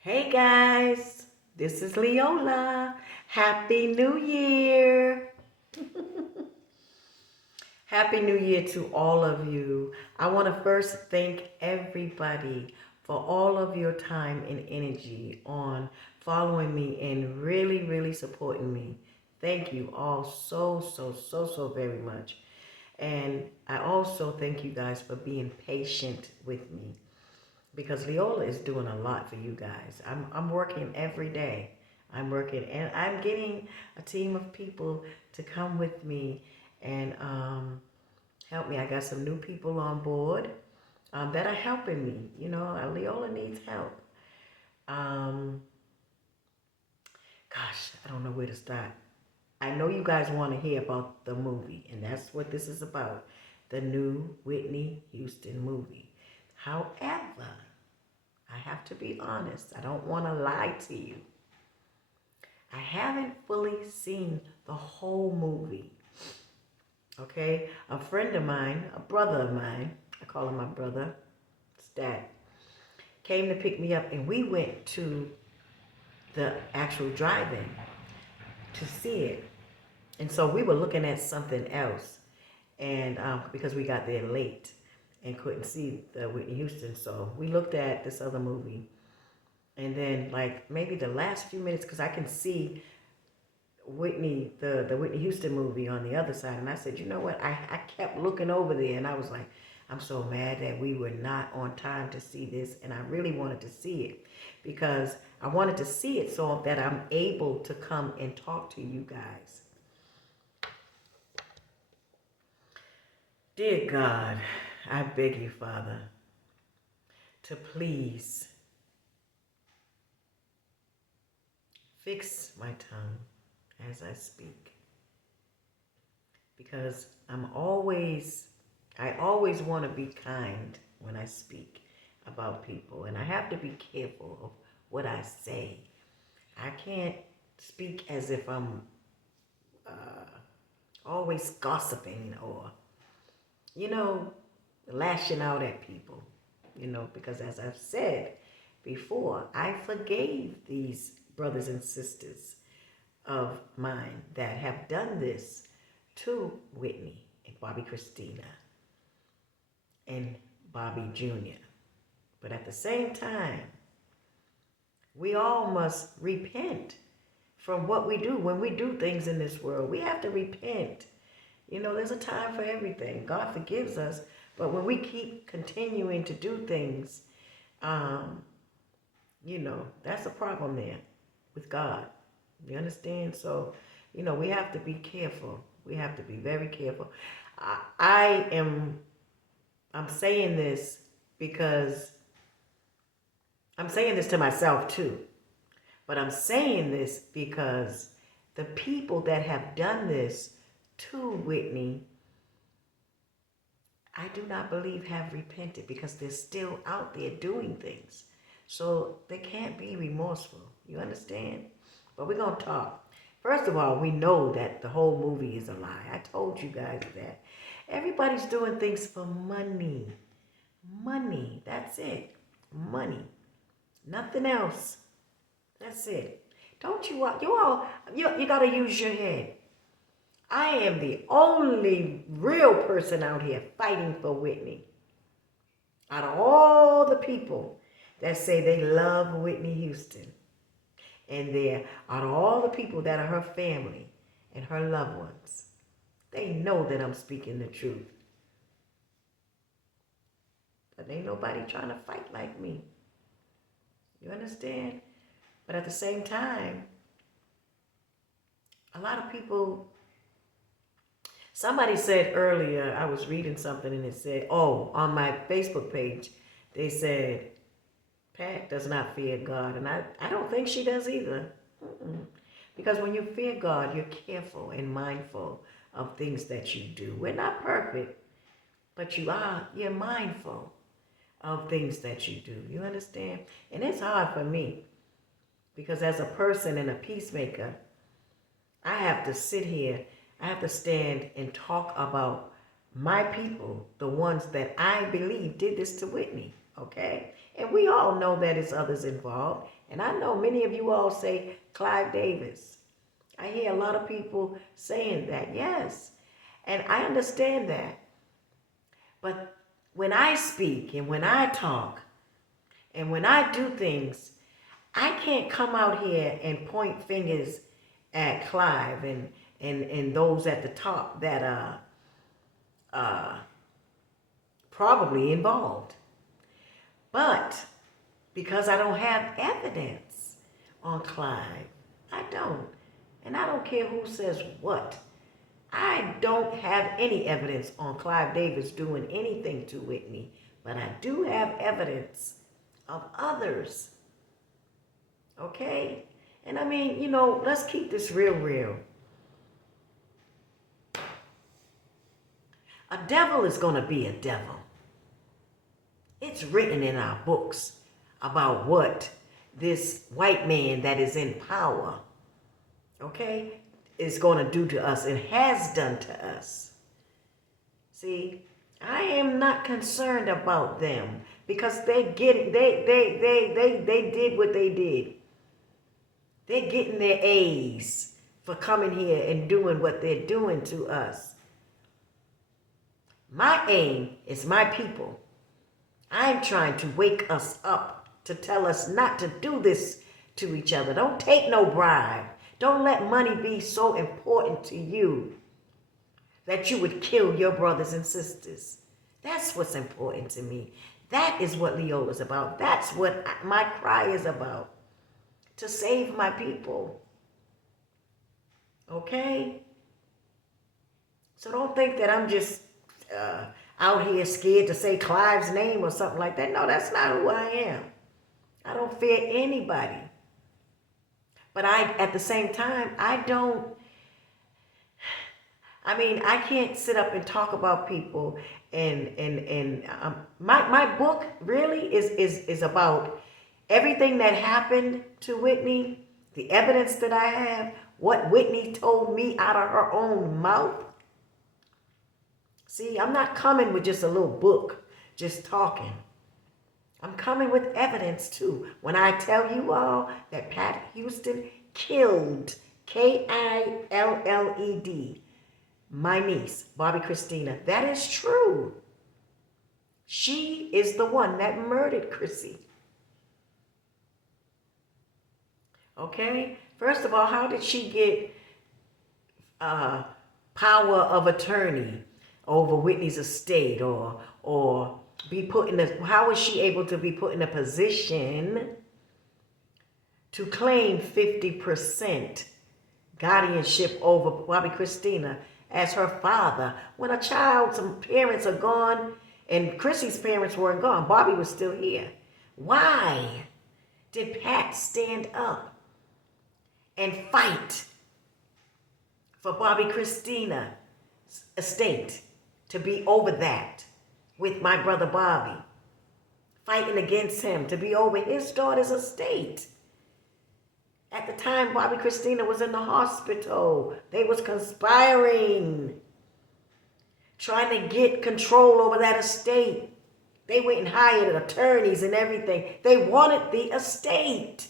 Hey guys, this is Leolah. Happy New Year! Happy New Year to all of you. I want to first thank everybody for all of your time and energy on following me and really supporting me. Thank you all so very much. And I also thank you guys for being patient with me because Leolah is doing a lot for you guys. I'm working every day. I'm working and I'm getting a team of people to come with me and help me. I got some new people on board that are helping me. You know, Leolah needs help. Um, Gosh, I don't know where to start. I know you guys want to hear about the movie, and that's what this is about, the new Whitney Houston movie. However, I have to be honest. I don't want to lie to you. I haven't fully seen the whole movie. Okay? A friend of mine, a brother of mine, I call him my brother, Stat, came to pick me up and we went to the actual drive-in to see it. And so we were looking at something else and because we got there late and couldn't see the Whitney Houston. So we looked at this other movie. And then, like, maybe the last few minutes, because I can see Whitney, the Whitney Houston movie on the other side. And I said, you know what? I kept looking over there and I was like, I'm so mad that we were not on time to see this. And I really wanted to see it because I wanted to see it so that I'm able to come and talk to you guys. Dear God, I beg you, Father, to please fix my tongue as I speak. Because I always want to be kind when I speak about people. And I have to be careful of what I say. I can't speak as if I'm always gossiping or, you know, lashing out at people. You know, because as I've said before, I forgave these brothers and sisters of mine that have done this to Whitney and Bobby Christina and Bobby Jr. But at the same time, we all must repent from what we do. When we do things in this world, we have to repent. You know, there's a time for everything. God forgives us, but when we keep continuing to do things, um, you know, that's a problem there with God. You understand? So, you know, we have to be careful. We have to be very careful. I'm saying this because I'm saying this to myself too. But I'm saying this because the people that have done this to Whitney, I do not believe have repented because they're still out there doing things. So they can't be remorseful. You understand? But we're going to talk. First of all, we know that the whole movie is a lie. I told you guys that. Everybody's doing things for money. Money. That's it. Money. Nothing else. That's it. Don't you all, you got to use your head. I am the only real person out here fighting for Whitney. Out of all the people that say they love Whitney Houston, and they're out of all the people that are her family and her loved ones, they know that I'm speaking the truth. But ain't nobody trying to fight like me. You understand? But at the same time, a lot of people, somebody said earlier, I was reading something and it said, oh, on my Facebook page, they said, Pat does not fear God. And I don't think she does either. Mm-mm. Because when you fear God, you're careful and mindful of things that you do. We're not perfect, but you're mindful of things that you do. You understand? And it's hard for me because as a person and a peacemaker, I have to sit here, I have to stand and talk about my people, the ones that I believe did this to Whitney, okay? And we all know that it's others involved. And I know many of you all say Clive Davis. I hear a lot of people saying that, yes. And I understand that. But when I speak and when I talk and when I do things, I can't come out here and point fingers at Clive and those at the top that are probably involved. But because I don't have evidence on Clive, I don't. And I don't care who says what. I don't have any evidence on Clive Davis doing anything to Whitney, but I do have evidence of others. Okay? And I mean, you know, let's keep this real. A devil is going to be a devil. It's written in our books about what this white man that is in power, okay, is going to do to us and has done to us. See, I am not concerned about them because they did what they did. They're getting their A's for coming here and doing what they're doing to us. My aim is my people. I'm trying to wake us up to tell us not to do this to each other. Don't take no bribe. Don't let money be so important to you that you would kill your brothers and sisters. That's what's important to me. That is what Leolah is about. That's what my cry is about. To save my people. Okay? So don't think that I'm just out here scared to say Clive's name or something like that. No, that's not who I am. I don't fear anybody. But at the same time, I can't sit up and talk about people and my book really is about everything that happened to Whitney, the evidence that I have, what Whitney told me out of her own mouth. See, I'm not coming with just a little book, just talking. I'm coming with evidence too. When I tell you all that Pat Houston killed, Killed, my niece, Bobby Christina, that is true. She is the one that murdered Chrissy. Okay? First of all, how did she get power of attorney over Whitney's estate or be put in how was she able to be put in a position to claim 50% guardianship over Bobby Christina as her father when a child's parents are gone and Chrissy's parents weren't gone? Bobby was still here. Why did Pat stand up and fight for Bobby Christina's estate to be over that with my brother Bobby? Fighting against him to be over his daughter's estate. At the time Bobby Christina was in the hospital, they was conspiring, trying to get control over that estate. They went and hired attorneys and everything. They wanted the estate.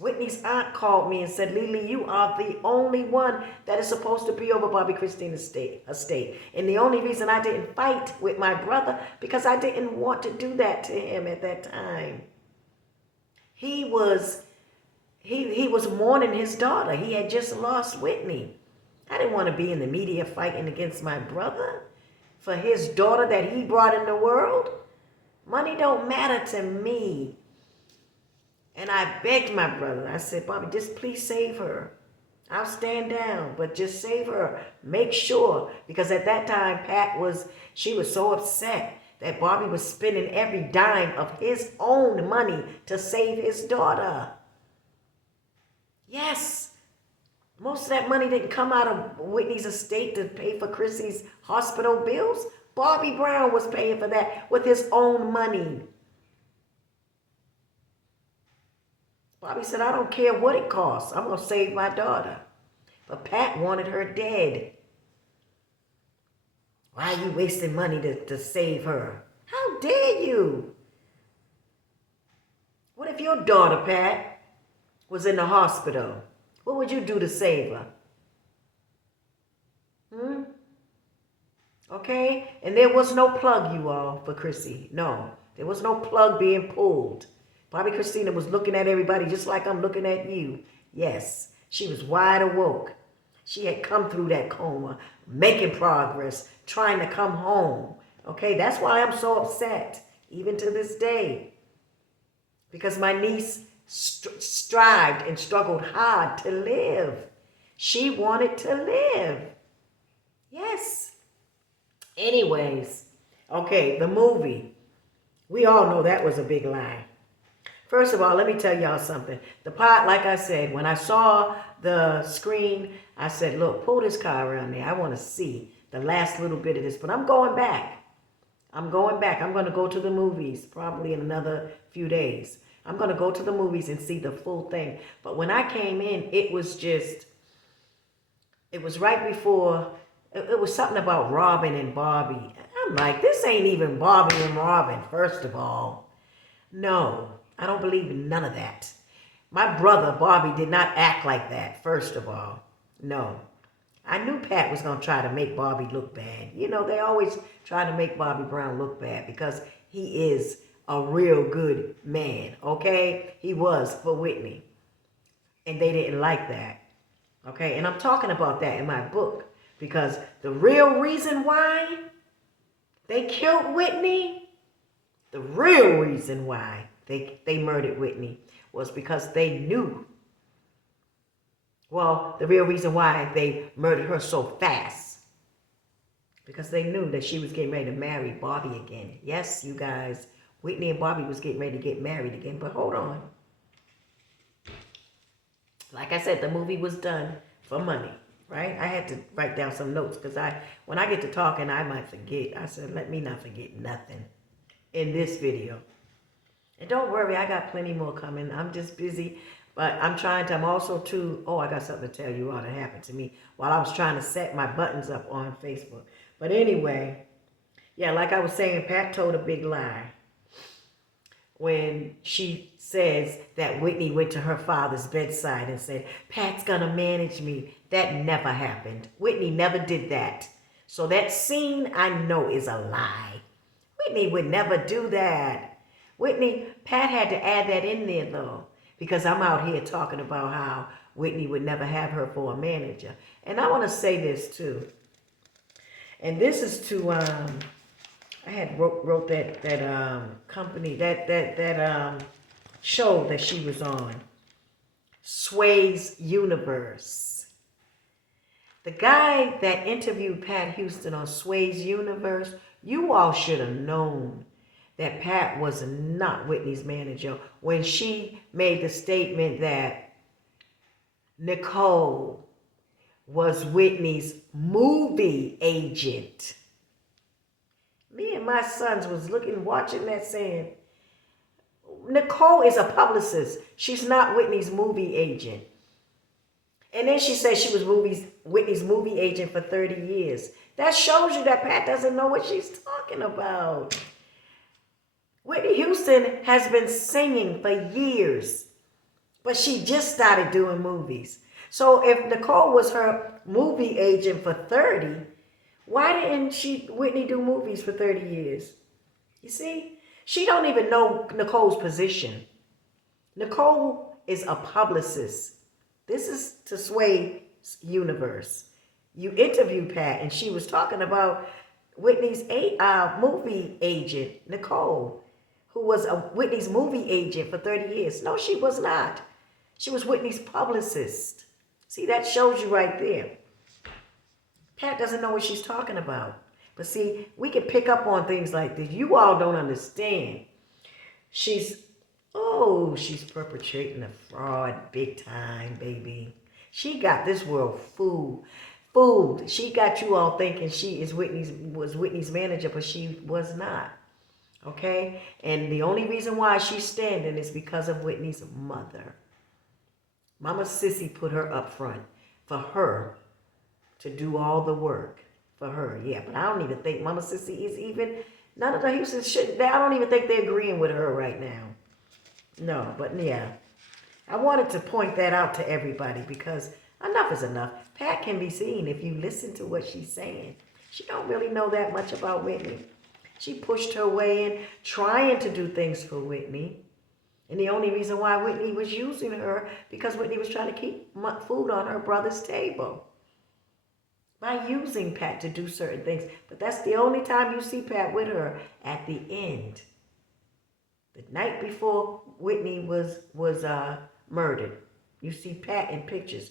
Whitney's aunt called me and said, Leolah, you are the only one that is supposed to be over Bobby Christina's estate. And the only reason I didn't fight with my brother, because I didn't want to do that to him at that time. He was mourning his daughter. He had just lost Whitney. I didn't want to be in the media fighting against my brother for his daughter that he brought in the world. Money don't matter to me. And I begged my brother. I said, Bobby, just please save her. I'll stand down, but just save her. Make sure. Because at that time, she was so upset that Bobby was spending every dime of his own money to save his daughter. Yes. Most of that money didn't come out of Whitney's estate to pay for Chrissy's hospital bills. Bobby Brown was paying for that with his own money. Bobby said, I don't care what it costs. I'm going to save my daughter. But Pat wanted her dead. Why are you wasting money to save her? How dare you? What if your daughter, Pat, was in the hospital? What would you do to save her? Hmm? Okay? And there was no plug, you all, for Chrissy. No. There was no plug being pulled. Bobby Christina was looking at everybody just like I'm looking at you. Yes. She was wide awoke. She had come through that coma, making progress, trying to come home. Okay? That's why I'm so upset, even to this day. Because my niece strived and struggled hard to live. She wanted to live. Yes. Anyways, okay, the movie. We all know that was a big lie. First of all, let me tell y'all something. The part, like I said, when I saw the screen, I said, look, pull this car around there. I want to see the last little bit of this. But I'm going back. I'm going back. I'm going to go to the movies probably in another few days. I'm going to go to the movies and see the full thing. But when I came in, it was right before, it was something about Robin and Bobby. I'm like, this ain't even Bobby and Robin, first of all. No, I don't believe in none of that. My brother, Bobby, did not act like that, first of all. No. I knew Pat was going to try to make Bobby look bad. You know, they always try to make Bobby Brown look bad because he is a real good man, okay? He was for Whitney. And they didn't like that, okay? And I'm talking about that in my book because the real reason why they killed Whitney, the real reason why they murdered Whitney was because they knew. Well, the real reason why they murdered her so fast, because they knew that she was getting ready to marry Bobby again. Yes, you guys, Whitney and Bobby was getting ready to get married again, but hold on. Like I said, the movie was done for money, right? I had to write down some notes because when I get to talking, I might forget. I said, let me not forget nothing in this video. And don't worry, I got plenty more coming. I'm just busy. But I'm also too, I got something to tell you all that happened to me while I was trying to set my buttons up on Facebook. But anyway, yeah, like I was saying, Pat told a big lie when she says that Whitney went to her father's bedside and said, Pat's gonna manage me. That never happened. Whitney never did that. So that scene I know is a lie. Whitney would never do that. Pat had to add that in there though, because I'm out here talking about how Whitney would never have her for a manager. And I want to say this too. And this is to, I had wrote that company, that show that she was on, Sway's Universe. The guy that interviewed Pat Houston on Sway's Universe, you all should have known that Pat was not Whitney's manager when she made the statement that Nicole was Whitney's movie agent. Me and my sons was watching that saying, Nicole is a publicist. She's not Whitney's movie agent. And then she said she was Whitney's movie agent for 30 years. That shows you that Pat doesn't know what she's talking about. Whitney Houston has been singing for years, but she just started doing movies. So if Nicole was her movie agent for 30, why didn't Whitney do movies for 30 years? You see? She don't even know Nicole's position. Nicole is a publicist. This is to Sway's Universe. You interviewed Pat, and she was talking about Whitney's movie agent, Nicole, who was Whitney's movie agent for 30 years. No, she was not. She was Whitney's publicist. See, that shows you right there. Pat doesn't know what she's talking about. But see, we can pick up on things like this. You all don't understand. She's perpetrating a fraud big time, baby. She got this world fooled. She got you all thinking she was Whitney's manager, but she was not. Okay? And the only reason why she's standing is because of Whitney's mother. Mama Sissy put her up front for her to do all the work for her. Yeah, but I don't even think Mama Sissy is even, none of the Houstons should, I don't even think they're agreeing with her right now. No, but yeah. I wanted to point that out to everybody because enough is enough. Pat can be seen if you listen to what she's saying. She don't really know that much about Whitney. She pushed her way in, trying to do things for Whitney. And the only reason why Whitney was using her, because Whitney was trying to keep food on her brother's table by using Pat to do certain things. But that's the only time you see Pat with her at the end. The night before Whitney was murdered, you see Pat in pictures.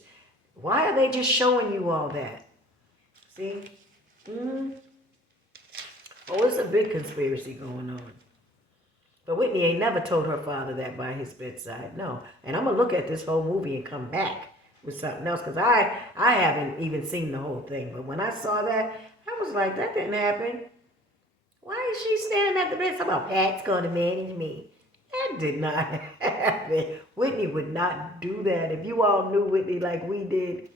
Why are they just showing you all that? See? Mm-hmm. Oh, it's a big conspiracy going on. But Whitney ain't never told her father that by his bedside. No. And I'm going to look at this whole movie and come back with something else. Because I haven't even seen the whole thing. But when I saw that, I was like, that didn't happen. Why is she standing at the bed? Somebody, Pat's going to manage me. That did not happen. Whitney would not do that. If you all knew Whitney like we did,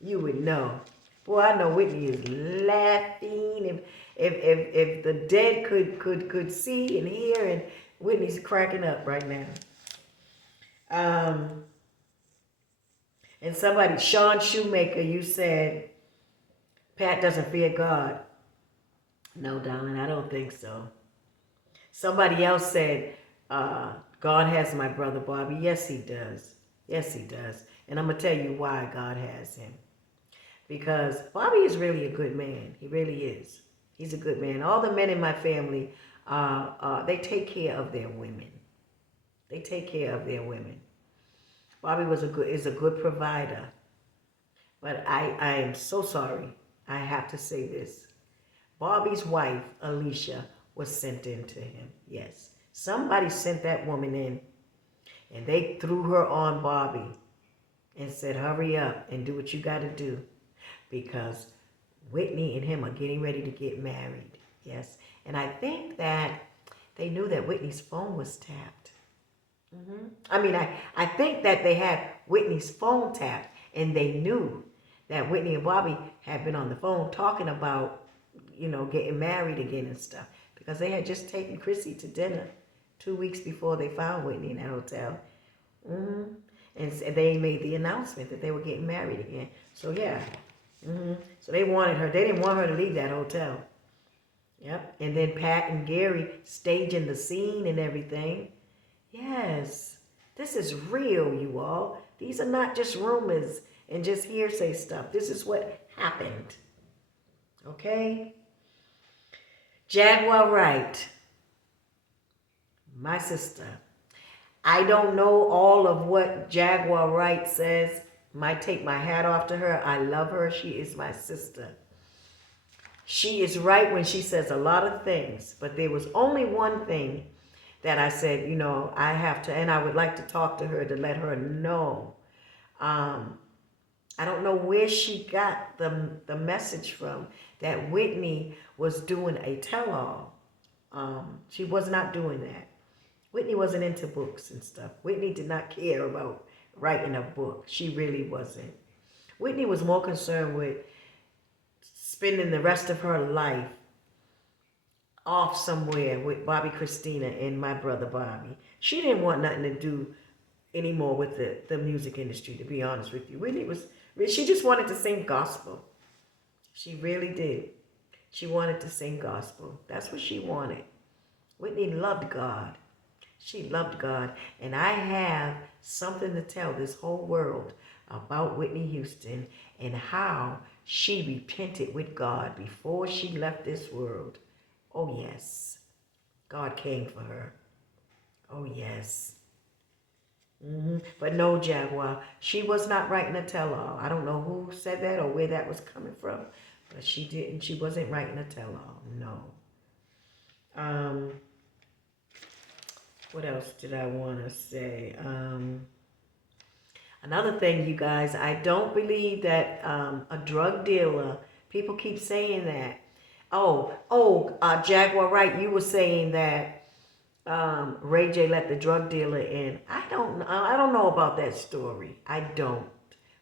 you would know. Boy, I know Whitney is laughing. If the dead could see and hear, and Whitney's cracking up right now. And somebody, Sean Shoemaker, you said Pat doesn't fear God. No, darling, I don't think so. Somebody else said, God has my brother Bobby. Yes, he does. Yes, he does. And I'm going to tell you why God has him. Because Bobby is really a good man. He really is. He's a good man. All the men in my family, they take care of their women. They take care of their women. Bobby is a good provider. But I am so sorry. I have to say this. Bobby's wife, Alicia, was sent in to him. Yes. Somebody sent that woman in, and they threw her on Bobby and said, hurry up and do what you got to do, because Whitney and him are getting ready to get married. Yes. And I think that they knew that Whitney's phone was tapped. I mean, I think that they had Whitney's phone tapped, and they knew that Whitney and Bobby had been on the phone talking about, getting married again and stuff, because they had just taken Chrissy to dinner 2 weeks before they found Whitney in that hotel. And they made the announcement that they were getting married again. So, yeah. So they wanted her. They didn't want her to leave that hotel. Yep. And then Pat and Gary staging the scene and everything. Yes. This is real, you all. These are not just rumors and just hearsay stuff. This is what happened. Okay? Jaguar Wright, my sister. I don't know all of what Jaguar Wright says. Might take my hat off to her. I love her. She is my sister. She is right when she says a lot of things, but there was only one thing that I said, I have to, and I would like to talk to her to let her know. I don't know where she got the message from that Whitney was doing a tell-all. She was not doing that. Whitney wasn't into books and stuff. Whitney did not care about writing a book. She really wasn't. Whitney was more concerned with spending the rest of her life off somewhere with Bobby Christina and my brother Bobby. She didn't want nothing to do anymore with the music industry, to be honest with you. She just wanted to sing gospel. She really did. She wanted to sing gospel. That's what she wanted. Whitney loved God. She loved God. And I have something to tell this whole world about Whitney Houston and how she repented with God before she left this world. Oh, yes. God came for her. Oh, yes. But no, Jaguar, she was not writing a tell-all. I don't know who said that or where that was coming from, but she didn't. She wasn't writing a tell-all. No. What else did I want to say? Another thing, you guys, I don't believe that a drug dealer, people keep saying that. Jaguar Wright, you were saying that Ray J let the drug dealer in. I don't know about that story. I don't.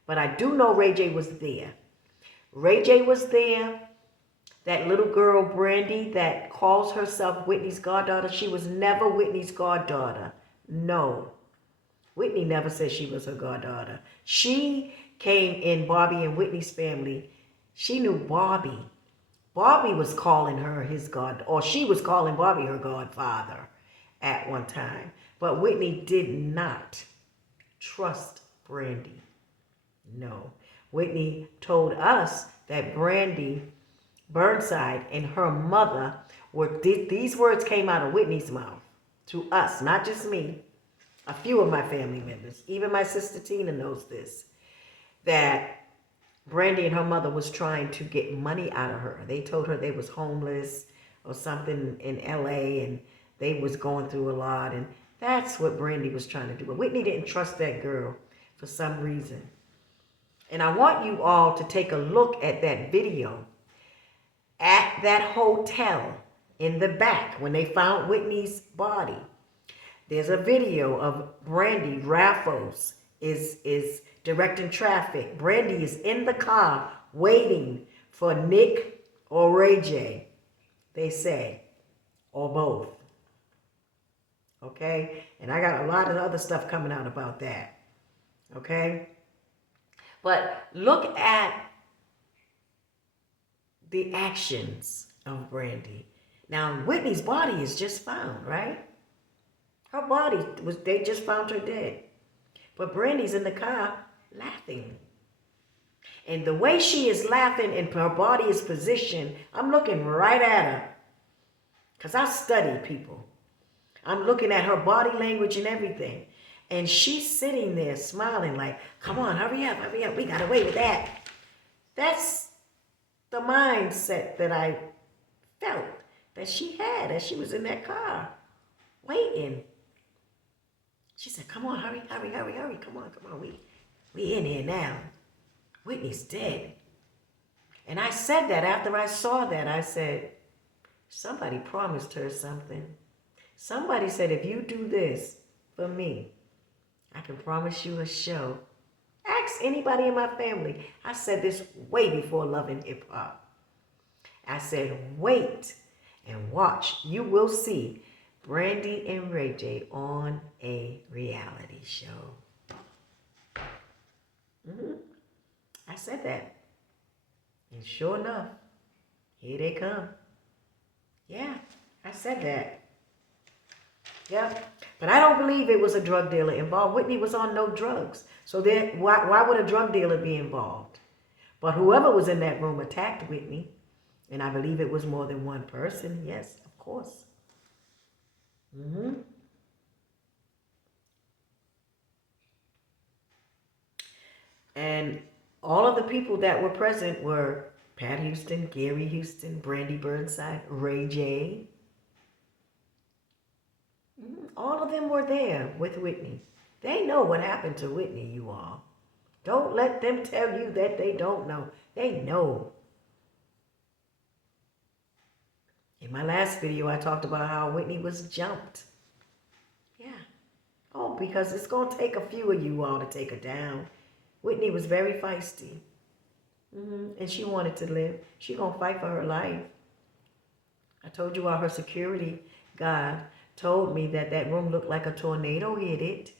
But I do know Ray J was there. Ray J was there, That little girl, Brandy, that calls herself Whitney's goddaughter, she was never Whitney's goddaughter. No. Whitney never said she was her goddaughter. She came in Bobby and Whitney's family. She knew Bobby. Bobby was calling her his god, or she was calling Bobby her godfather at one time. But Whitney did not trust Brandy. No. Whitney told us that Brandy Burnside and her mother were, these words came out of Whitney's mouth to us, not just me, a few of my family members, even my sister Tina knows this, that Brandy and her mother was trying to get money out of her. They told her they was homeless or something in LA and they was going through a lot, and that's what Brandy was trying to do. But Whitney didn't trust that girl for some reason. And I want you all to take a look at that video at that hotel in the back when they found Whitney's body. There's a video of Brandy Raffos is directing traffic. Brandy is in the car waiting for Nick or Ray J, they say, or both. Okay? And I got a lot of other stuff coming out about that. Okay? But look at the actions of Brandy. Now, Whitney's body is just found, right? Her body they just found her dead. But Brandy's in the car laughing. And the way she is laughing and her body is positioned, I'm looking right at her. Because I study people. I'm looking at her body language and everything. And she's sitting there smiling like, come on, hurry up, we got away with that. That's the mindset that I felt that she had as she was in that car waiting. She said, come on, hurry, come on, we in here now. Whitney's dead. And I said that after I saw that, I said, somebody promised her something. Somebody said, if you do this for me, I can promise you a show. Ask anybody in my family. I said this way before Loving Hip Hop. I said, wait and watch. You will see Brandy and Ray J on a reality show. I said that. And sure enough, here they come. Yeah, I said that. Yep. But I don't believe it was a drug dealer involved. Whitney was on no drugs. So then why would a drug dealer be involved? But whoever was in that room attacked Whitney. And I believe it was more than one person. Yes, of course. And all of the people that were present were Pat Houston, Gary Houston, Brandy Burnside, Ray J. All of them were there with Whitney. They know what happened to Whitney, you all. Don't let them tell you that they don't know. They know. In my last video, I talked about how Whitney was jumped. Yeah. Oh, because it's going to take a few of you all to take her down. Whitney was very feisty. And she wanted to live. She going to fight for her life. I told you all her security guard told me that that room looked like a tornado hit it.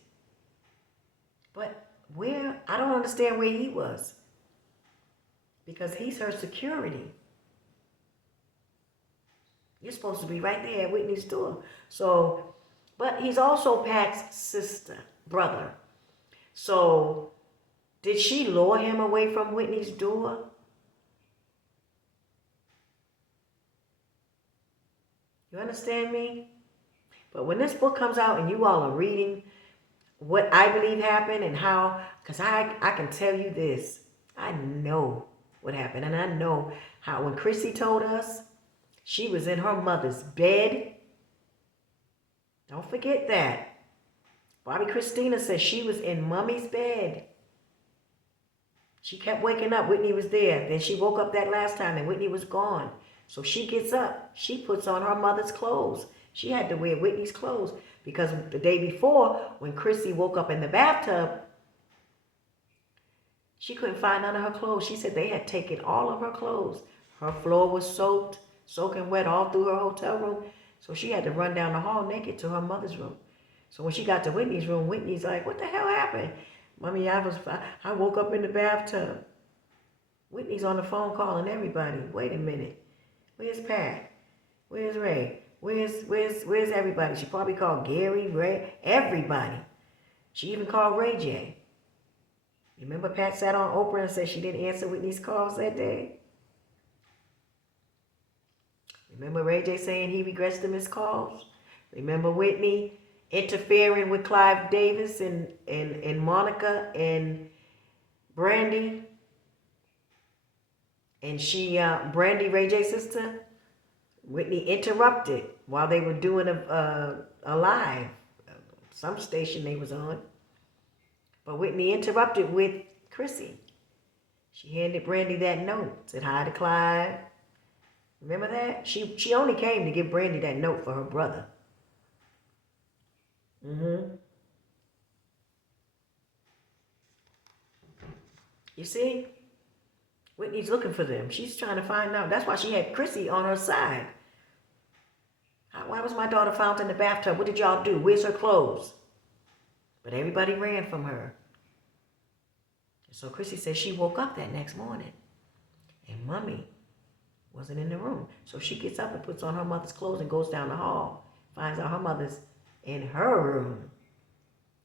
But where? I don't understand where he was. Because he's her security. You're supposed to be right there at Whitney's door. So, but he's also Pat's brother. So, did she lure him away from Whitney's door? You understand me? But when this book comes out and you all are reading what I believe happened and how, because I can tell you this, I know what happened. And I know how when Chrissy told us she was in her mother's bed. Don't forget that. Bobby Christina said she was in mommy's bed. She kept waking up. Whitney was there. Then she woke up that last time and Whitney was gone. So she gets up. She puts on her mother's clothes. She had to wear Whitney's clothes because the day before, when Chrissy woke up in the bathtub, she couldn't find none of her clothes. She said they had taken all of her clothes, Her floor was soaking wet all through her hotel room. So she had to run down the hall naked to her mother's room. So when she got to Whitney's room, Whitney's like, what the hell happened? Mommy, I woke up in the bathtub. Whitney's on the phone calling everybody. Wait a minute. Where's Pat? Where's Ray? Where's everybody? She probably called Gary, Ray, everybody. She even called Ray J. Remember Pat sat on Oprah and said she didn't answer Whitney's calls that day? Remember Ray J saying he regrets the missed calls? Remember Whitney interfering with Clive Davis and Monica and Brandy? And she, Brandy, Ray J's sister, Whitney interrupted while they were doing a live, some station they was on. But Whitney interrupted with Chrissy. She handed Brandy that note, said hi to Clive. Remember that? She only came to give Brandy that note for her brother. You see? Whitney's looking for them. She's trying to find out. That's why she had Chrissy on her side. Why was my daughter found in the bathtub? What did y'all do? Where's her clothes? But everybody ran from her. So Chrissy said she woke up that next morning and Mommy wasn't in the room. So she gets up and puts on her mother's clothes and goes down the hall. Finds out her mother's in her room.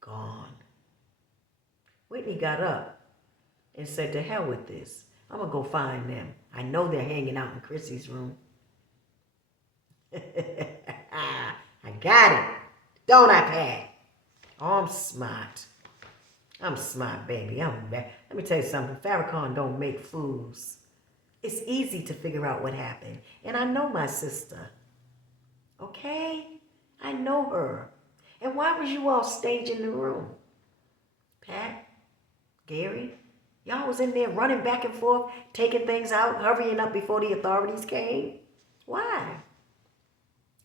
Gone. Whitney got up and said, to hell with this. I'm going to go find them. I know they're hanging out in Chrissy's room. I got it. Don't I, Pat? Oh, I'm smart. I'm smart, baby. I'm bad. Let me tell you something. Farrakhan don't make fools. It's easy to figure out what happened. And I know my sister. Okay? I know her. And why was you all staging the room? Pat? Gary? Y'all was in there running back and forth, taking things out, hurrying up before the authorities came? Why?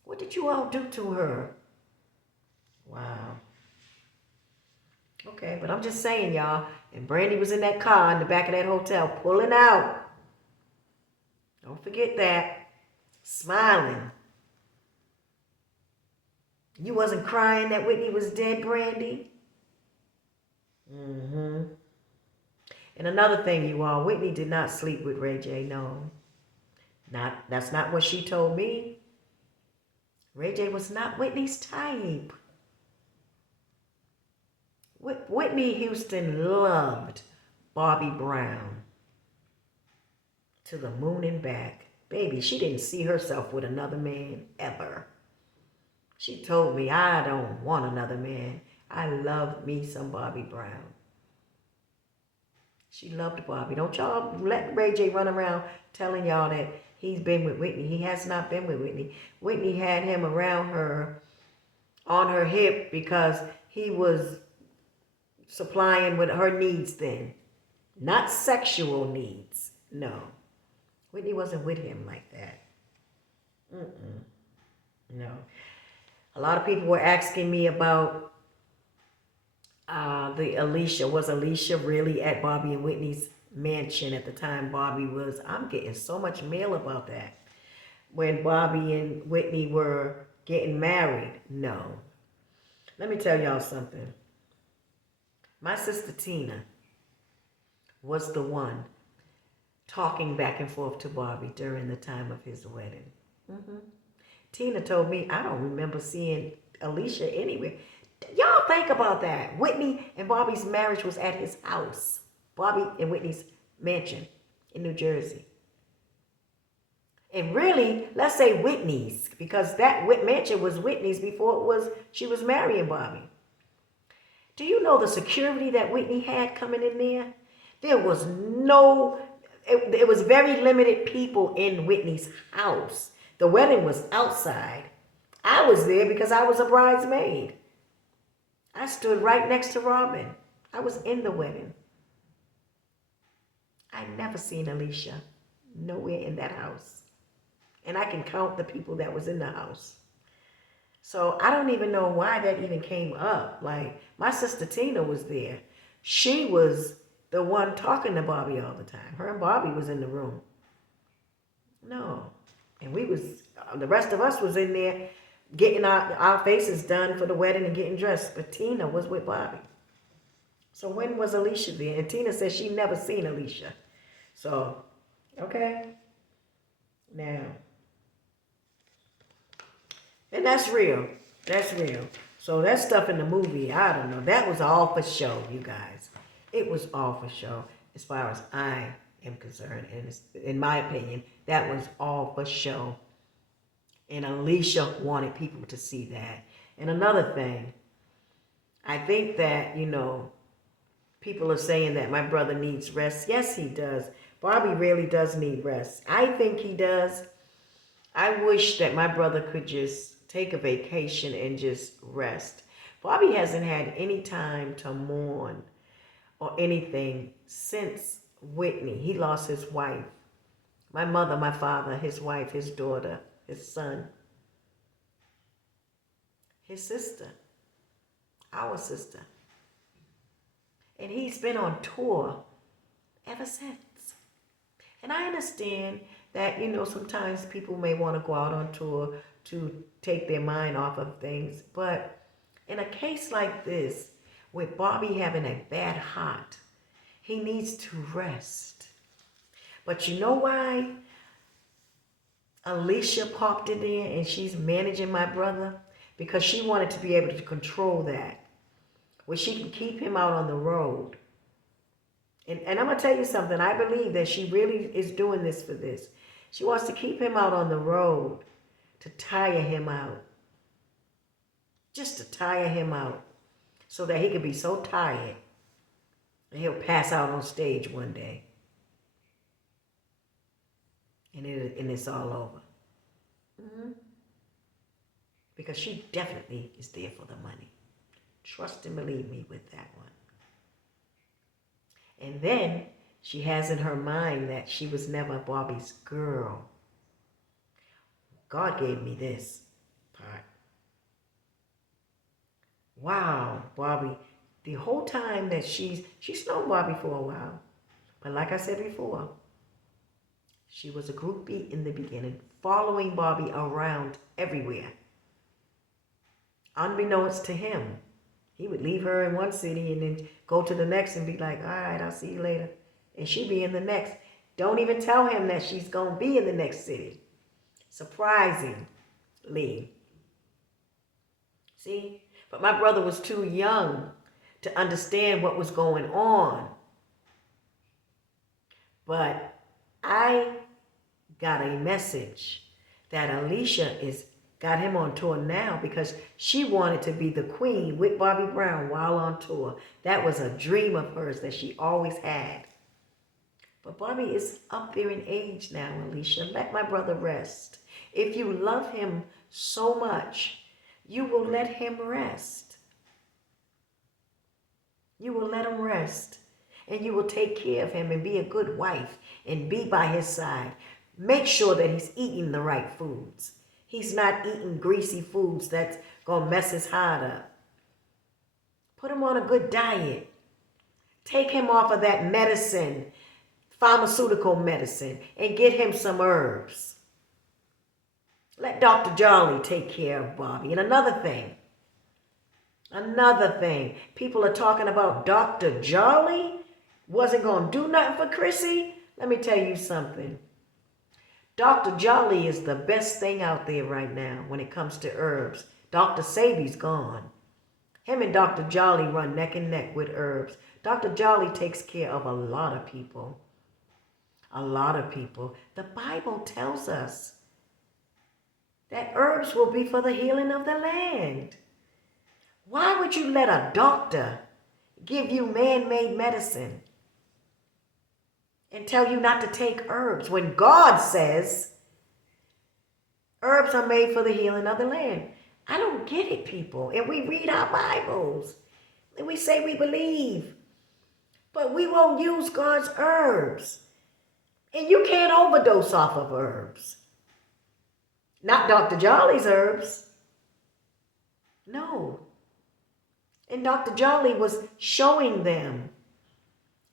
What did you all do to her? Wow. Okay, but I'm just saying, y'all, and Brandy was in that car in the back of that hotel pulling out. Don't forget that. Smiling. You wasn't crying that Whitney was dead, Brandy? And another thing, you all, Whitney did not sleep with Ray J, no. That's not what she told me. Ray J was not Whitney's type. Whitney Houston loved Bobby Brown to the moon and back. Baby, she didn't see herself with another man ever. She told me, I don't want another man. I love me some Bobby Brown. She loved Bobby. Don't y'all let Ray J run around telling y'all that he's been with Whitney. He has not been with Whitney. Whitney had him around her on her hip because he was supplying with her needs then. Not sexual needs. No. Whitney wasn't with him like that. No. A lot of people were asking me about the Alicia. Was Alicia really at Bobby and Whitney's mansion at the time Bobby was? I'm getting so much mail about that. When Bobby and Whitney were getting married. No. Let me tell y'all something. My sister Tina was the one talking back and forth to Bobby during the time of his wedding. Tina told me, I don't remember seeing Alicia anywhere. Y'all think about that. Whitney and Bobby's marriage was at his house. Bobby and Whitney's mansion in New Jersey. And really, let's say Whitney's, because that mansion was Whitney's before she was marrying Bobby. Do you know the security that Whitney had coming in there? There was it was very limited people in Whitney's house. The wedding was outside. I was there because I was a bridesmaid. I stood right next to Robin. I was in the wedding. I never seen Alicia nowhere in that house. And I can count the people that was in the house. So I don't even know why that even came up. Like, my sister Tina was there. She was the one talking to Bobby all the time. Her and Bobby was in the room. No. And the rest of us was in there getting our faces done for the wedding and getting dressed. But Tina was with Bobby. So when was Alicia there? And Tina said she never seen Alicia. So, okay. Now, and that's real. That's real. So that stuff in the movie, I don't know. That was all for show, you guys. It was all for show as far as I am concerned. And in my opinion, that was all for show. And Alicia wanted people to see that. And another thing, I think that, people are saying that my brother needs rest. Yes, he does. Bobby really does need rest. I think he does. I wish that my brother could just take a vacation and just rest. Bobby hasn't had any time to mourn or anything since Whitney. He lost his wife. My mother, my father, his wife, his daughter, his son, his sister, our sister. And he's been on tour ever since. And I understand that, sometimes people may want to go out on tour to take their mind off of things. But in a case like this, with Bobby having a bad heart, he needs to rest. But you know why Alicia popped in there and she's managing my brother? Because she wanted to be able to control that, where she can keep him out on the road. And I'm going to tell you something. I believe that she really is doing this for this. She wants to keep him out on the road to tire him out. Just to tire him out. So that he can be so tired that he'll pass out on stage one day. And it's all over. Mm-hmm. Because she definitely is there for the money. Trust and believe me with that one. And then she has in her mind that she was never Bobby's girl. God gave me this part. Wow, Bobby. The whole time that she's known Bobby for a while. But like I said before, she was a groupie in the beginning, following Bobby around everywhere. Unbeknownst to him. He would leave her in one city and then go to the next and be like, all right, I'll see you later. And she'd be in the next. Don't even tell him that she's going to be in the next city. Surprisingly. See? But my brother was too young to understand what was going on. But I got a message that Alicia got him on tour now because she wanted to be the queen with Bobby Brown while on tour. That was a dream of hers that she always had. But Bobby is up there in age now, Alicia. Let my brother rest. If you love him so much, you will let him rest. You will let him rest. And you will take care of him and be a good wife and be by his side. Make sure that he's eating the right foods. He's not eating greasy foods that's going to mess his heart up. Put him on a good diet. Take him off of that medicine, pharmaceutical medicine, and get him some herbs. Let Dr. Jolly take care of Bobby. And another thing, people are talking about Dr. Jolly wasn't going to do nothing for Chrissy. Let me tell you something. Dr. Jolly is the best thing out there right now when it comes to herbs. Dr. Sabi's gone. Him and Dr. Jolly run neck and neck with herbs. Dr. Jolly takes care of a lot of people. A lot of people. The Bible tells us that herbs will be for the healing of the land. Why would you let a doctor give you man-made medicine and tell you not to take herbs when God says herbs are made for the healing of the land? I don't get it, people. And we read our Bibles and we say we believe, but we won't use God's herbs. And you can't overdose off of herbs. Not Dr. Jolly's herbs. No. And Dr. Jolly was showing them.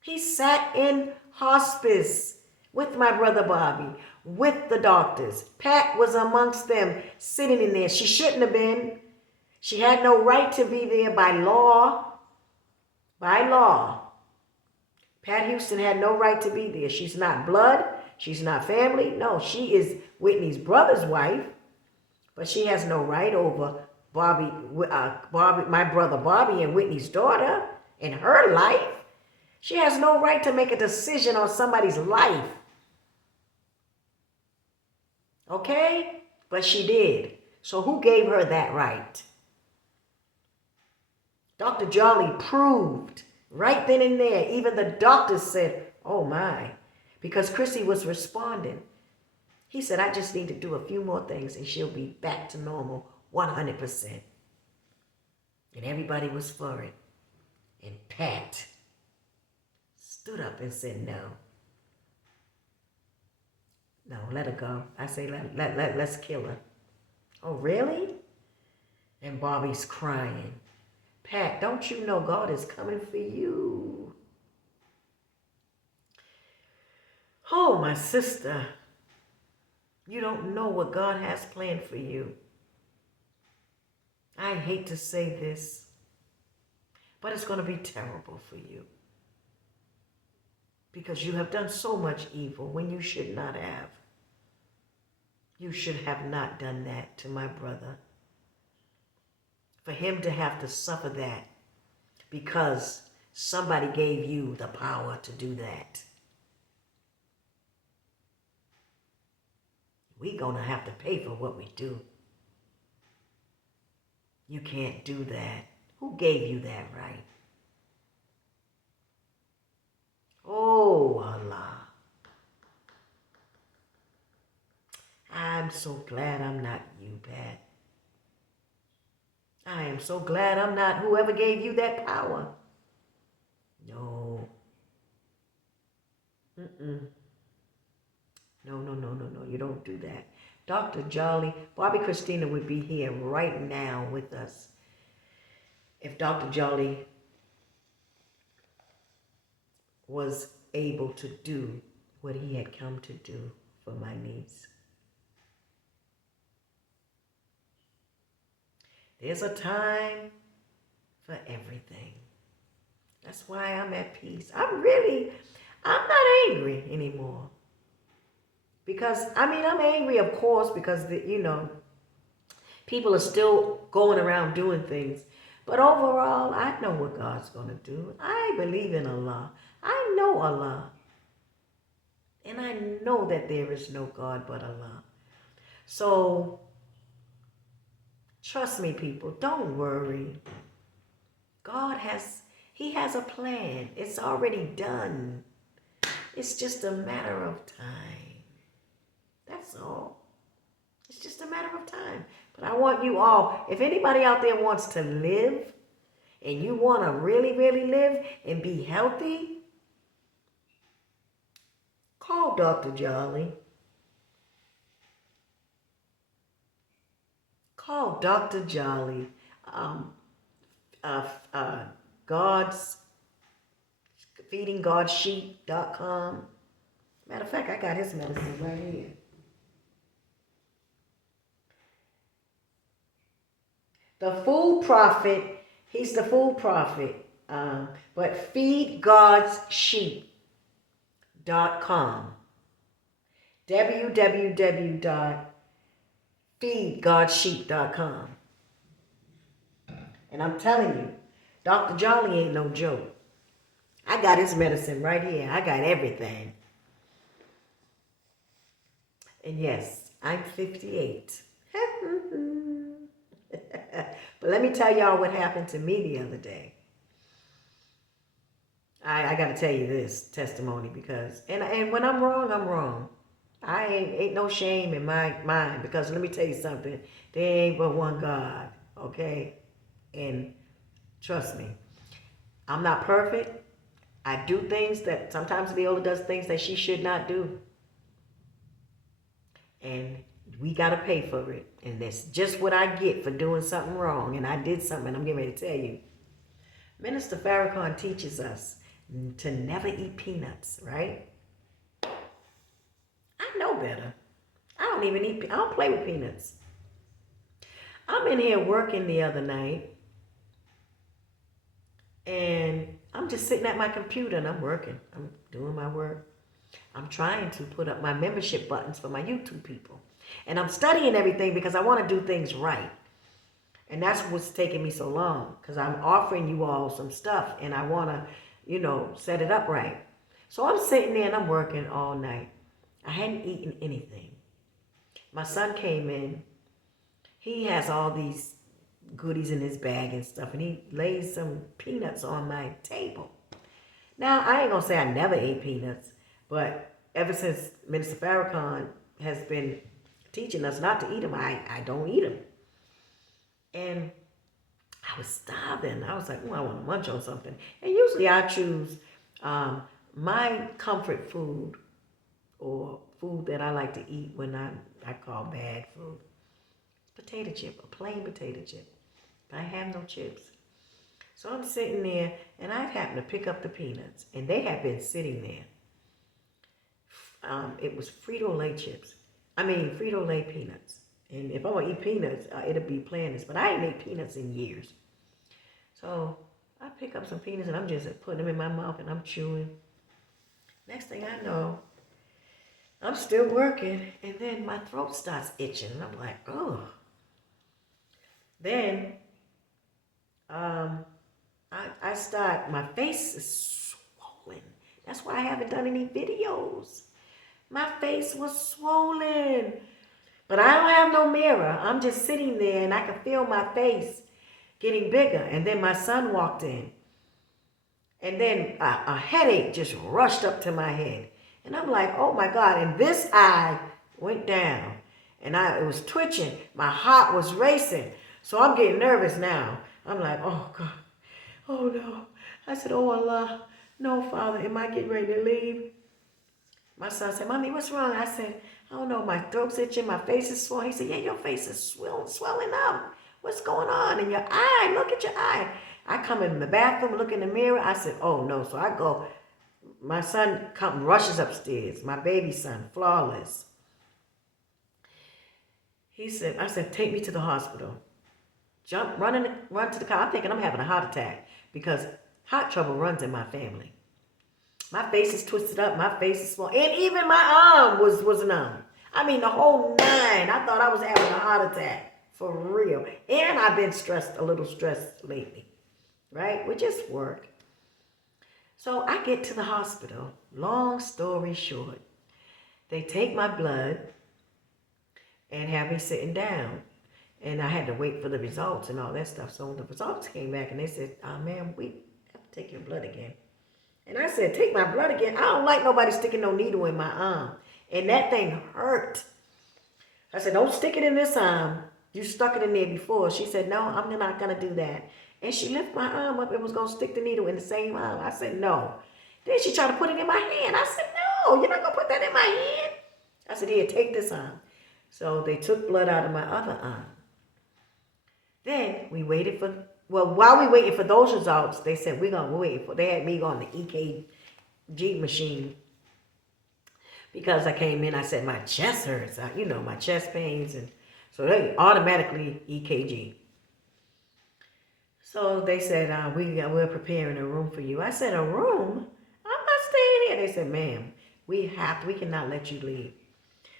He sat in hospice with my brother Bobby with the doctors. Pat was amongst them, sitting in there. She shouldn't have been. She had no right to be there by law. By law. Pat Houston had no right to be there. She's not blood. She's not family. No, she is Whitney's brother's wife. But she has no right over my brother Bobby and Whitney's daughter in her life. She has no right to make a decision on somebody's life. Okay? But she did. So who gave her that right? Dr. Jolly proved right then and there. Even the doctors said, oh my, because Chrissy was responding. He said, I just need to do a few more things and she'll be back to normal 100%. And everybody was for it. And Pat stood up and said, no. No, let her go. I say, let's kill her. Oh, really? And Bobby's crying. Pat, don't you know God is coming for you? Oh, my sister. You don't know what God has planned for you. I hate to say this, but it's going to be terrible for you. Because you have done so much evil when you should not have. You should have not done that to my brother. For him to have to suffer that because somebody gave you the power to do that. We're going to have to pay for what we do. You can't do that. Who gave you that right? Oh, Allah. I'm so glad I'm not you, Pat. I am so glad I'm not whoever gave you that power. No. No. You don't do that. Dr. Jolly, Bobby Christina would be here right now with us if Dr. Jolly was able to do what he had come to do for my niece. There's a time for everything. That's why I'm at peace. I'm not angry anymore. Because, I'm angry, of course, because, people are still going around doing things. But overall, I know what God's going to do. I believe in Allah. I know Allah. And I know that there is no God but Allah. So, trust me, people. Don't worry. He has a plan. It's already done. It's just a matter of time. That's all. It's just a matter of time. But I want you all, if anybody out there wants to live, and you want to really, really live and be healthy, call Dr. Jolly. Call Dr. Jolly. feedinggodsheep.com. Matter of fact, I got his medicine right here. The food prophet, he's the food prophet, but feedgodsheep.com. www.feedgodsheep.com. And I'm telling you, Dr. Jolly ain't no joke. I got his medicine right here. I got everything. And yes, I'm 58. But let me tell y'all what happened to me the other day. I got to tell you this testimony because, and when I'm wrong, I'm wrong. I ain't no shame in my mind because let me tell you something. There ain't but one God, okay? And trust me, I'm not perfect. I do things that sometimes Leolah does things that she should not do. And we got to pay for it. And that's just what I get for doing something wrong. And I did something, I'm getting ready to tell you. Minister Farrakhan teaches us to never eat peanuts, right? I know better. I don't play with peanuts. I'm in here working the other night, and I'm just sitting at my computer and I'm working. I'm doing my work. I'm trying to put up my membership buttons for my YouTube people. And I'm studying everything because I want to do things right. And that's what's taking me so long, because I'm offering you all some stuff and I want to, set it up right. So I'm sitting there and I'm working all night. I hadn't eaten anything. My son came in. He has all these goodies in his bag and stuff, and he lays some peanuts on my table. Now, I ain't going to say I never ate peanuts, but ever since Minister Farrakhan has been teaching us not to eat them, I don't eat them. And I was starving. I was like, I want to munch on something. And usually I choose my comfort food, or food that I like to eat when I call bad food. Potato chip, a plain potato chip. I have no chips. So I'm sitting there, and I happened to pick up the peanuts, and they had been sitting there. It was Frito-Lay chips. Frito-Lay peanuts. And if I want to eat peanuts, it'll be Planters. But I ain't ate peanuts in years. So I pick up some peanuts, and I'm just putting them in my mouth, and I'm chewing. Next thing I know, I'm still working, and then my throat starts itching, and I'm like, oh. Then my face is swollen. That's why I haven't done any videos. My face was swollen. But I don't have no mirror. I'm just sitting there, and I can feel my face getting bigger. And then my son walked in. And then a headache just rushed up to my head. And I'm like, oh my God. And this eye went down. And it was twitching. My heart was racing. So I'm getting nervous now. I'm like, oh God. Oh no. I said, oh Allah. No, Father, am I getting ready to leave? My son said, Mommy, what's wrong? I said, I don't know. My throat's itching. My face is swollen. He said, yeah, your face is swelling up. What's going on? And your eye, look at your eye. I come in the bathroom, look in the mirror. I said, oh no. So I go. My son rushes upstairs. My baby son, Flawless. I said, take me to the hospital. Run to the car. I'm thinking I'm having a heart attack because heart trouble runs in my family. My face is twisted up. My face is swollen. And even my arm was numb. The whole nine. I thought I was having a heart attack. For real. And I've been a little stressed lately. Right? With just work. So I get to the hospital. Long story short. They take my blood and have me sitting down. And I had to wait for the results and all that stuff. So the results came back and they said, ma'am, we have to take your blood again. And I said, take my blood again? I don't like nobody sticking no needle in my arm. And that thing hurt. I said, don't stick it in this arm. You stuck it in there before. She said, no, I'm not going to do that. And she lifted my arm up and was going to stick the needle in the same arm. I said, no. Then she tried to put it in my hand. I said, no, you're not going to put that in my hand. I said, here, take this arm. So they took blood out of my other arm. Then we waited while we waited for those results, they said, we're going to wait they had me on the EKG machine. Because I came in, I said, my chest hurts, my chest pains. And so they automatically EKG. So they said, we're preparing a room for you. I said, a room? I'm not staying here. They said, ma'am, we cannot let you leave.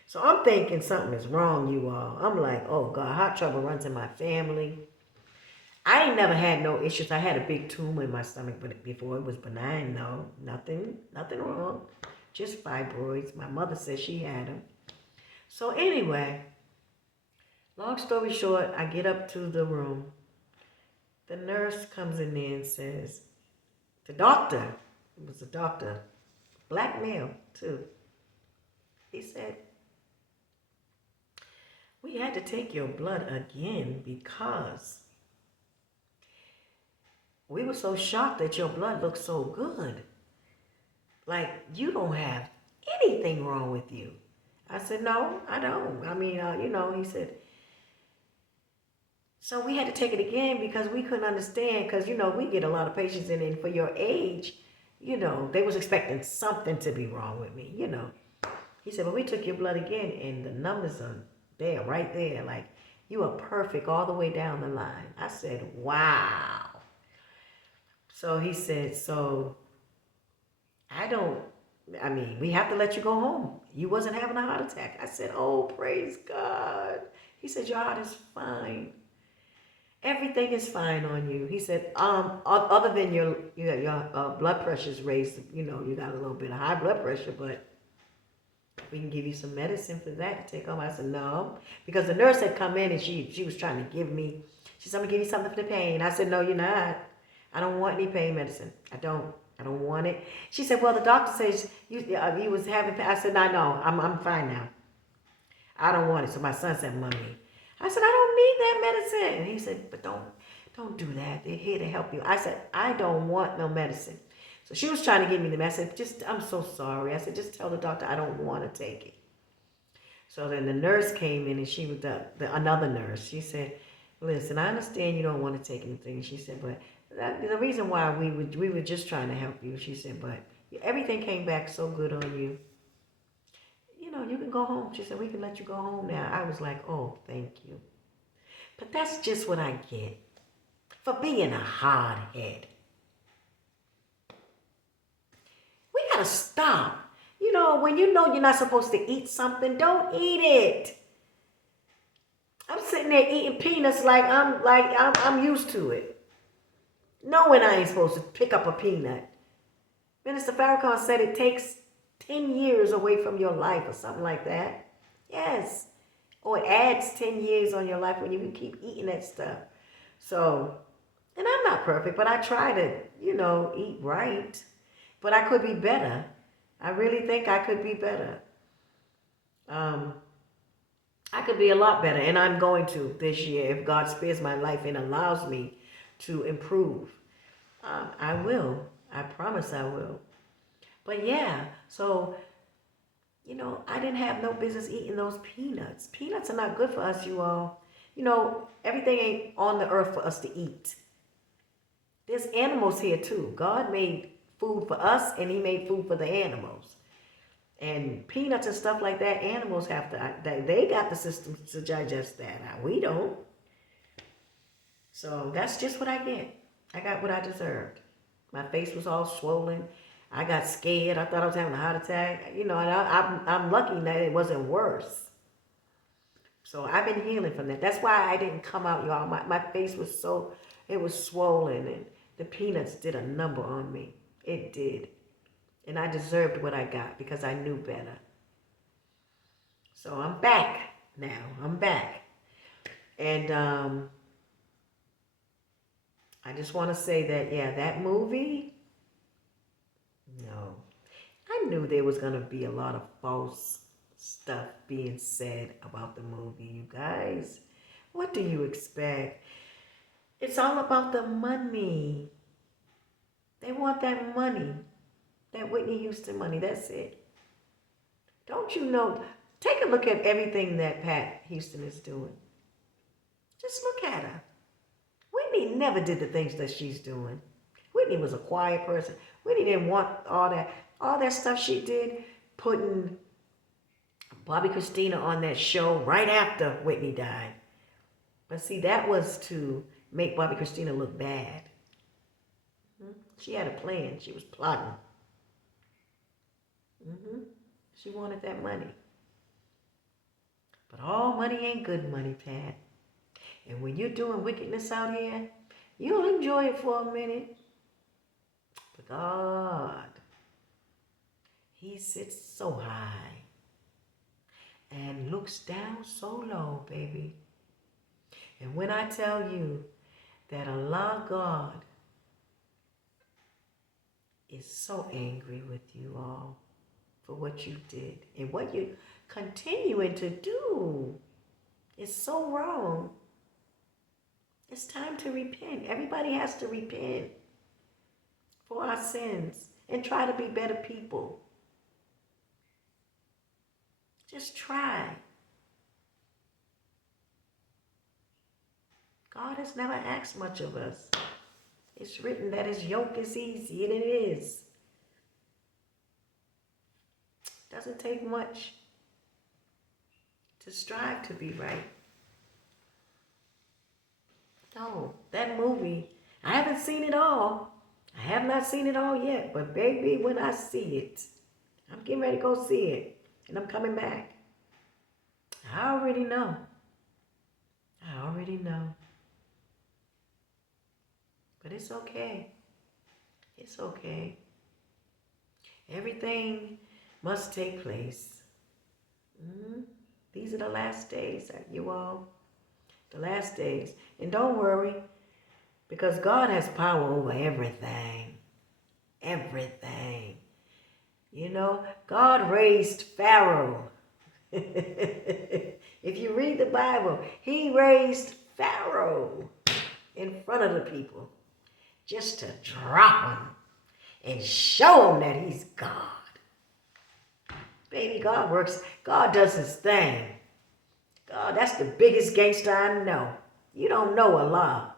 So I'm thinking something is wrong, you all. I'm like, oh God, heart trouble runs in my family. I ain't never had no issues. I had a big tumor in my stomach, but before it was benign. No, nothing wrong. Just fibroids. My mother said she had them. So anyway, long story short, I get up to the room. The nurse comes in there and says, the doctor, it was a doctor, black male too. He said, we had to take your blood again because we were so shocked that your blood looked so good. Like, you don't have anything wrong with you. I said, no, I don't. He said, so we had to take it again because we couldn't understand because, we get a lot of patients in and for your age, they was expecting something to be wrong with me, He said, but we took your blood again, and the numbers are there, right there. Like, you are perfect all the way down the line. I said, wow. So he said, so I mean, we have to let you go home. You wasn't having a heart attack. I said, oh, praise God. He said, your heart is fine. Everything is fine on you. He said, other than your blood pressure is raised, you know, you got a little bit of high blood pressure, but we can give you some medicine for that to take home. I said, no, because the nurse had come in and she was trying to give me, she said, I'm gonna give you something for the pain. I said, no, you're not. I don't want any pain medicine. I don't want it. She said, well, the doctor says you was having pain. I said, no, I'm fine now. I don't want it. So my son said, mommy. I said, I don't need that medicine. He said, but don't do that. They're here to help you. I said, I don't want no medicine. So she was trying to give me the message. I'm so sorry. I said, just tell the doctor I don't want to take it. So then the nurse came in and she was another nurse. She said, listen, I understand you don't want to take anything. She said, but the reason why we were just trying to help you. She said, but everything came back so good on you. You know, you can go home. She said, we can let you go home now. I was like, oh, thank you. But that's just what I get for being a hard head. We gotta stop. You know, when you know you're not supposed to eat something, don't eat it. I'm sitting there eating peanuts like I'm used to it, knowing I ain't supposed to pick up a peanut. Minister Farrakhan said it takes 10 years away from your life or something like that. Yes. Or it adds 10 years on your life when you keep eating that stuff. So, and I'm not perfect, but I try to, you know, eat right. But I could be better. I really think I could be better. I could be a lot better, and I'm going to this year if God spares my life and allows me to improve. I will. I promise I will. But yeah, so, you know, I didn't have no business eating those peanuts. Peanuts are not good for us, you all. You know, everything ain't on the earth for us to eat. There's animals here too. God made food for us and he made food for the animals. And peanuts and stuff like that, animals have to, they got the system to digest that. We don't. So that's just what I get. I got what I deserved. My face was all swollen. I got scared. I thought I was having a heart attack. You know, and I'm lucky that it wasn't worse. So I've been healing from that. That's why I didn't come out, y'all. My face was so, it was swollen. And the peanuts did a number on me. It did. And I deserved what I got because I knew better. So I'm back now. I'm back. And I just want to say that, yeah, that movie, no. I knew there was going to be a lot of false stuff being said about the movie, you guys. What do you expect? It's all about the money. They want that money. That Whitney Houston money, that's it. Don't you know? Take a look at everything that Pat Houston is doing. Just look at her. Whitney never did the things that she's doing. Whitney was a quiet person. Whitney didn't want all that stuff she did, putting Bobby Christina on that show right after Whitney died. But see, that was to make Bobby Christina look bad. She had a plan. She was plotting. She wanted that money. But all money ain't good money, Pat. And when you're doing wickedness out here, you'll enjoy it for a minute. But God, he sits so high and looks down so low, baby. And when I tell you that Allah God is so angry with you all for what you did and what you're continuing to do, it's so wrong. It's time to repent. Everybody has to repent for our sins and try to be better people. Just try. God has never asked much of us. It's written that his yoke is easy, and it is. Doesn't take much to strive to be right. No, that movie, I haven't seen it all. I have not seen it all yet, but baby, when I see it, I'm getting ready to go see it, and I'm coming back. I already know. I already know. But it's okay. It's okay. Everything must take place. These are the last days, you all. The last days. And don't worry, because God has power over everything. Everything. You know, God raised Pharaoh. If you read the Bible, he raised Pharaoh in front of the people just to drop him and show him that he's God. Baby, God works. God does his thing. God, that's the biggest gangster I know. You don't know Allah.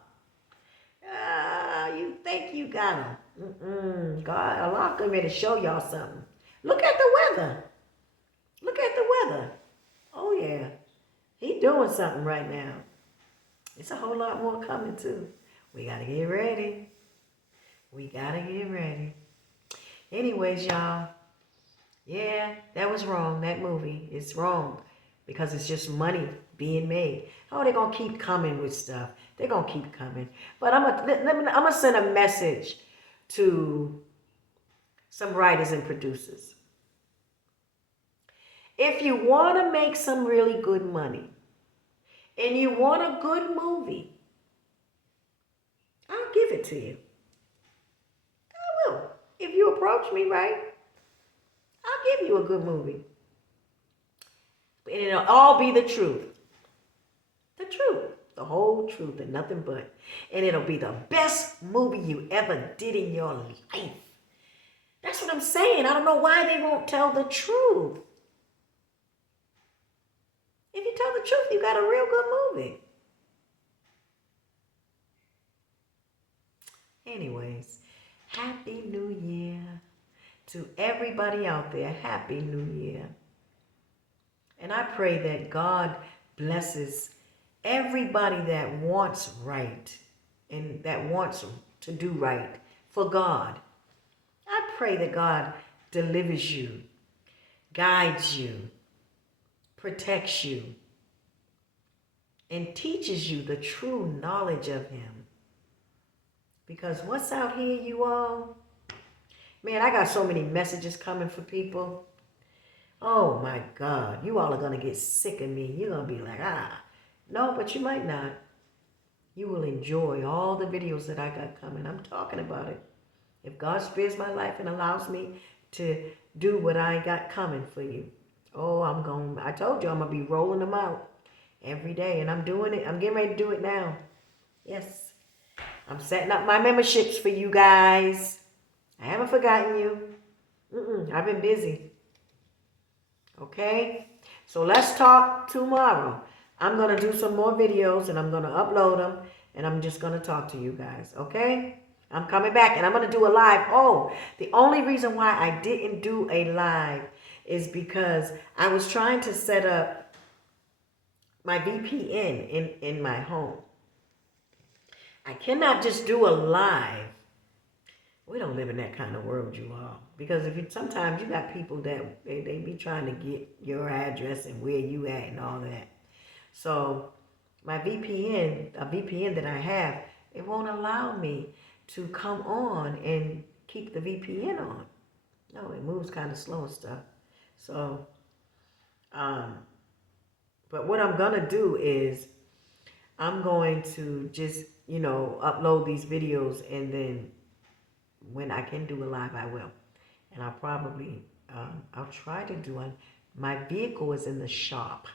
You think you got him. God, Allah come here to show y'all something. Look at the weather. Look at the weather. Oh, yeah. He doing something right now. It's a whole lot more coming, too. We got to get ready. We got to get ready. Anyways, y'all. Yeah, that was wrong. That movie is wrong because it's just money being made. Oh, they're going to keep coming with stuff. They're going to keep coming. But I'm going to send a message to some writers and producers. If you want to make some really good money and you want a good movie, I'll give it to you. I will. If you approach me right, I'll give you a good movie. And it'll all be the truth. The truth. The whole truth and nothing but. And it'll be the best movie you ever did in your life. That's what I'm saying. I don't know why they won't tell the truth. If you tell the truth, you got a real good movie. Anyways, Happy New Year to everybody out there. Happy New Year. And I pray that God blesses everybody that wants right and that wants to do right for God. I pray that God delivers you, guides you, protects you, and teaches you the true knowledge of Him. Because what's out here, you all? Man, I got so many messages coming for people. Oh my God, you all are going to get sick of me. You're going to be like, no, but you might not. You will enjoy all the videos that I got coming. I'm talking about it. If God spares my life and allows me to do what I got coming for you. Oh, I told you I'm going to be rolling them out every day. And I'm doing it. I'm getting ready to do it now. Yes. I'm setting up my memberships for you guys. I haven't forgotten you. I've been busy. Okay? So let's talk tomorrow. I'm going to do some more videos and I'm going to upload them. And I'm just going to talk to you guys. Okay? I'm coming back and I'm going to do a live. Oh, the only reason why I didn't do a live is because I was trying to set up my VPN in my home. I cannot just do a live. We don't live in that kind of world, you all. Because sometimes you got people that they be trying to get your address and where you at and all that. So my VPN, a VPN that I have, it won't allow me to come on and keep the VPN on. No, it moves kind of slow and stuff. So, but what I'm going to do is I'm going to just, upload these videos, and then when I can do a live, I will. And I'll probably, I'll try to do one. My vehicle is in the shop.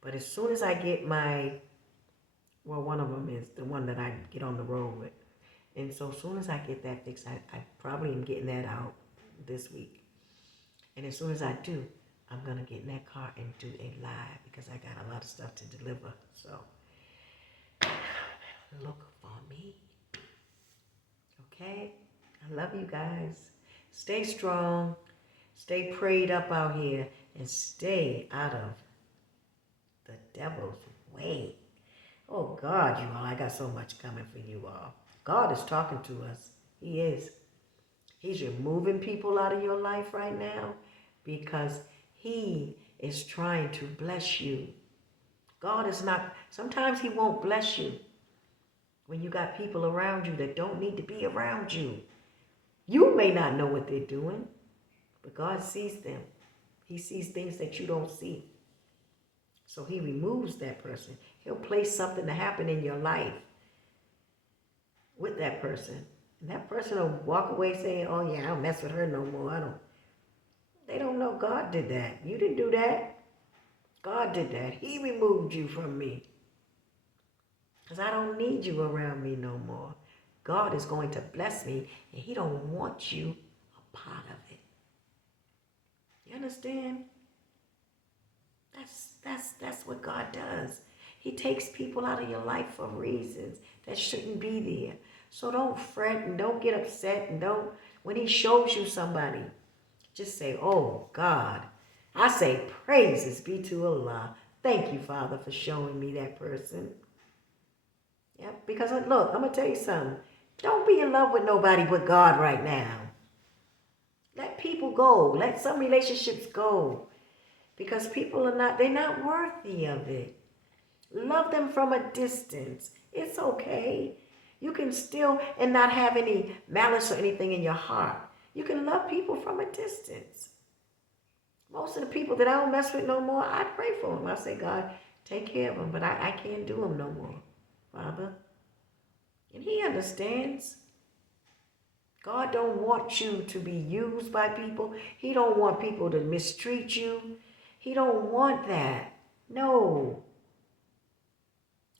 But as soon as I get one of them is the one that I get on the road with. And so as soon as I get that fixed, I probably am getting that out this week. And as soon as I do, I'm going to get in that car and do a live because I got a lot of stuff to deliver. So look for me. Okay? I love you guys. Stay strong. Stay prayed up out here and stay out of the devil's way. Oh God, you all, I got so much coming for you all. God is talking to us. He is. He's removing people out of your life right now because he is trying to bless you. God is not, sometimes he won't bless you when you got people around you that don't need to be around you. You may not know what they're doing, but God sees them. He sees things that you don't see. So he removes that person. He'll place something to happen in your life with that person. And that person will walk away saying, oh yeah, I don't mess with her no more. They don't know God did that. You didn't do that. God did that. He removed you from me. Because I don't need you around me no more. God is going to bless me, and he don't want you a part of it. You understand? That's what God does. He takes people out of your life for reasons that shouldn't be there. So don't fret and don't get upset and don't, when he shows you somebody, just say, oh God. I say praises be to Allah. Thank you, Father, for showing me that person. Yeah, because look, I'm going to tell you something. Don't be in love with nobody but God right now. Let people go. Let some relationships go. Because people are not, they're not worthy of it. Love them from a distance. It's okay. You can still, and not have any malice or anything in your heart. You can love people from a distance. Most of the people that I don't mess with no more, I pray for them. I say, God, take care of them, but I can't do them no more, Father. And he understands. God don't want you to be used by people. He don't want people to mistreat you. He don't want that. No.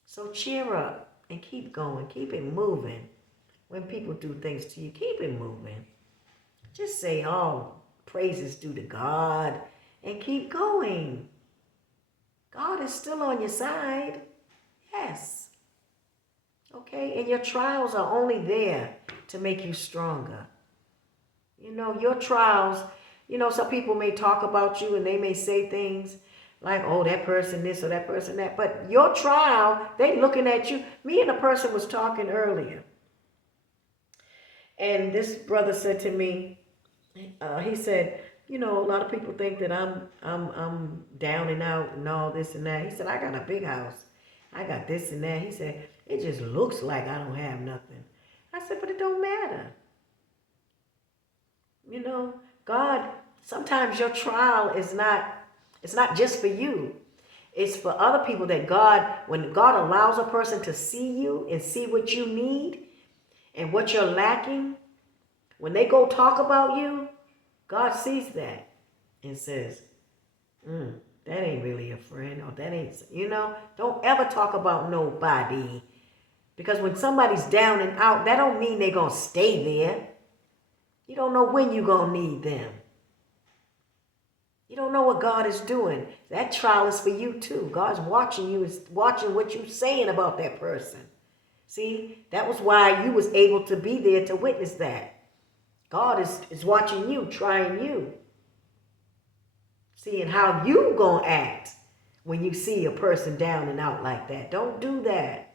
So cheer up and keep going. Keep it moving. When people do things to you, keep it moving. Just say, oh, praises due to God, and keep going. God is still on your side. Yes. Okay? And your trials are only there to make you stronger. You know, your trials, you know, some people may talk about you and they may say things like, oh, that person this or that person that. But your trial, they looking at you. Me and a person was talking earlier. And this brother said to me, he said, you know, a lot of people think that I'm down and out and all this and that. He said, I got a big house. I got this and that. He said, it just looks like I don't have nothing. I said, but it don't matter. You know, God, sometimes your trial is not, it's not just for you. It's for other people that God, when God allows a person to see you and see what you need and what you're lacking, when they go talk about you, God sees that and says, that ain't really a friend, or that ain't, you know, don't ever talk about nobody. Because when somebody's down and out, that don't mean they're going to stay there. You don't know when you're going to need them. You don't know what God is doing. That trial is for you too. God's watching you, is watching what you're saying about that person. See, that was why you was able to be there to witness that. God is watching you, trying you. Seeing how you gonna act when you see a person down and out like that. Don't do that.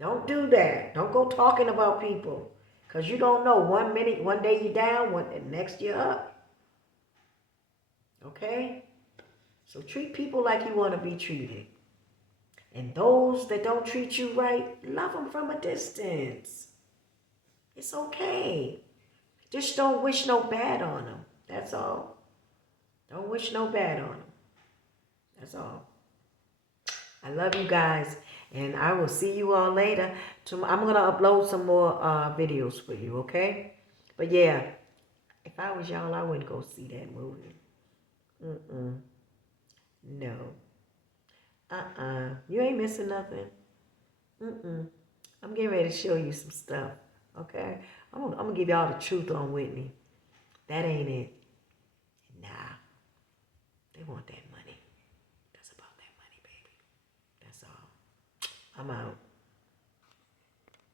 Don't do that. Don't go talking about people. Because you don't know. One day you're down, next you're up. Okay? So treat people like you want to be treated. And those that don't treat you right, love them from a distance. It's okay. Just don't wish no bad on them. That's all. Don't wish no bad on them. That's all. I love you guys. And I will see you all later. I'm going to upload some more videos for you, okay? But yeah, if I was y'all, I wouldn't go see that movie. No. You ain't missing nothing. I'm getting ready to show you some stuff, okay? I'm gonna give y'all the truth on Whitney. That ain't it. Nah. They want that money. That's about that money, baby. That's all. I'm out.